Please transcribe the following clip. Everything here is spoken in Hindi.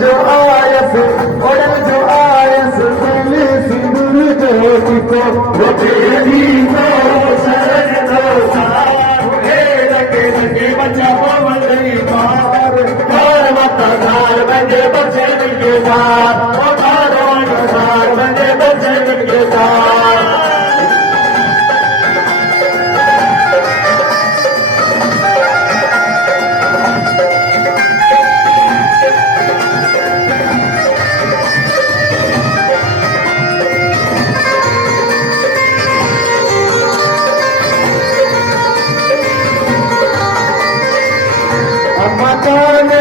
जो आयस ओडल जो आयस पहले सिंदूर ज्योति को तेरी तो शरण दो साथ लगे लगे बचा पवन गई पार घर मतदार बने बचन के साथ मतदार बने बचन के साथ मकान